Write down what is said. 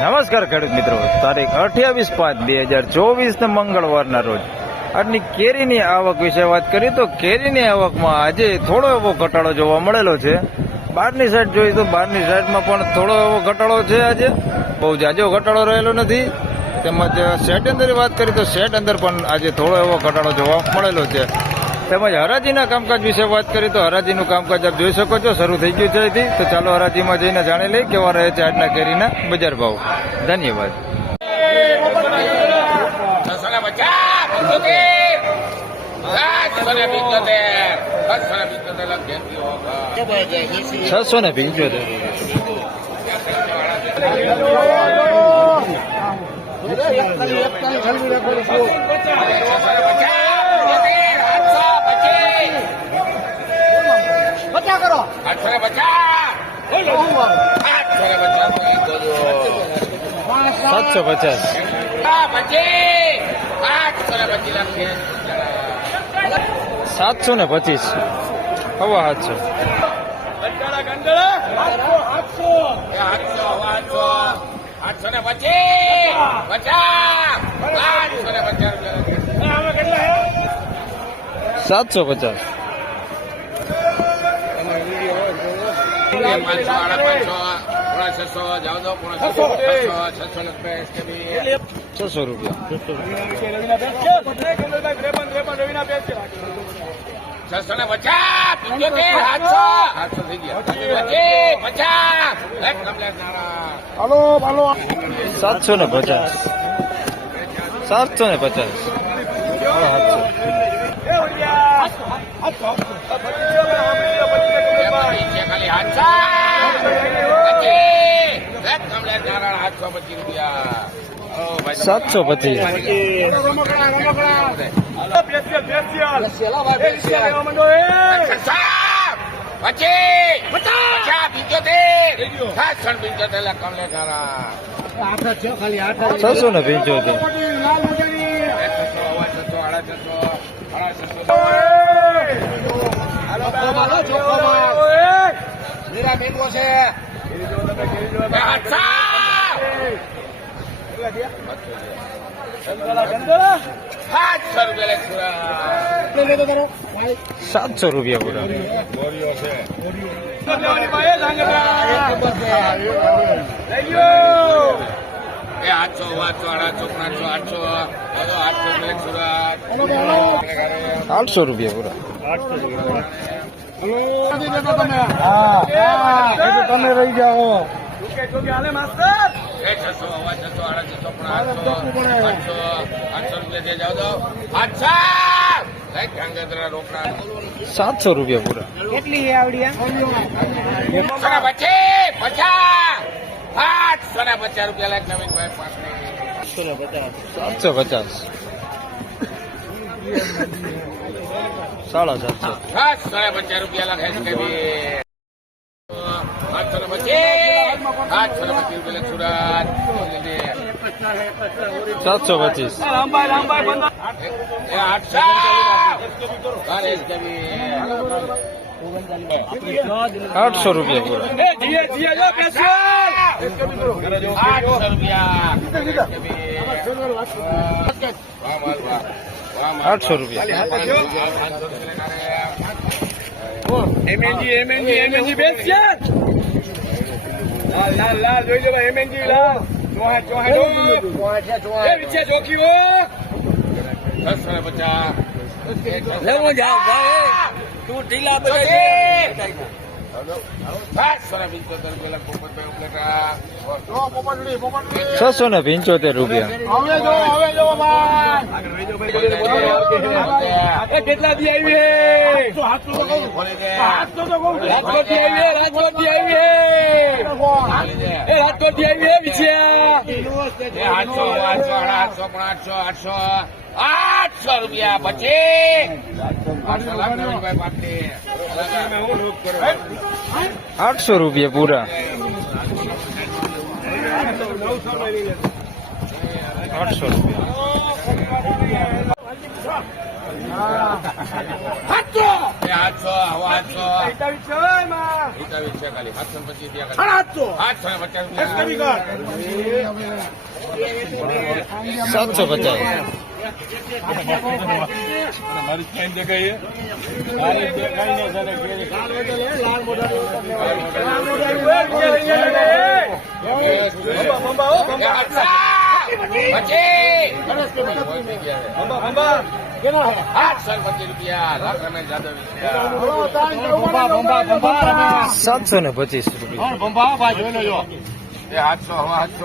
નમસ્કાર ખેડૂત મિત્રો, તારીખ 28/5/2024 મંગળવારના રોજ આજની કેરીની આવક વિશે વાત કરીએ તો કેરીની આવકમાં આજે થોડો એવો ઘટાડો જોવા મળેલો છે. બહારની સાઈડ જોઈએ તો બહારની સાઈડમાં પણ થોડો એવો ઘટાડો છે. આજે બહુ જાજો ઘટાડો રહેલો નથી. તેમજ સેટ અંદર વાત કરીએ તો સેટ અંદર પણ આજે થોડો એવો ઘટાડો જોવા મળેલો છે. તેમજ હરાજીના કામકાજ વિશે વાત કરીએ તો હરાજીનું કામકાજ આપ જોઈ શકો છો, શરૂ થઈ ગયું છે અહીંથી. તો ચાલો હરાજીમાં જઈને જાણી લઈએ કેવા રહે છે આજના કેરીના બજાર ભાવ. ધન્યવાદ. છસો ને 75. કરો 725 હવા 750. 600 રૂપિયા. 750. 750. સાતસો 25. છસો ને 75. ₹700 પૂરા. 800 રૂપિયા પૂરા. તમે રહી જાઓ. 700 રૂપિયા પૂરા. કેટલી આવડી 50 રૂપિયા લાખ નવીન 750. 750. 50 રૂપિયા લાખ 725. 800 રૂપિયા પૂરા. 800 રૂપિયા. એમએનજી બેસ છે. લાલ જોઈ લો એમએનજી લાલ. ચોકી લેવો જાવ ભાઈ. તું ઢીલા બધા 675 રૂપિયા. કેટલા દી આવી? રાજકોટ થી આવી. રાજકોટ થી આવી વિછ્યા. 800 રૂપિયા. પછી 800 રૂપિયા પૂરા. 800 રૂપિયા. એ 800, હવે 800. 27 છે ખાલી 725 ત્યાં ખાલી. 850 રૂપિયા. 725 રૂપિયા. લાખરામેન જાદવ વિશે. 725 રૂપિયા. એ 800, હવે 800.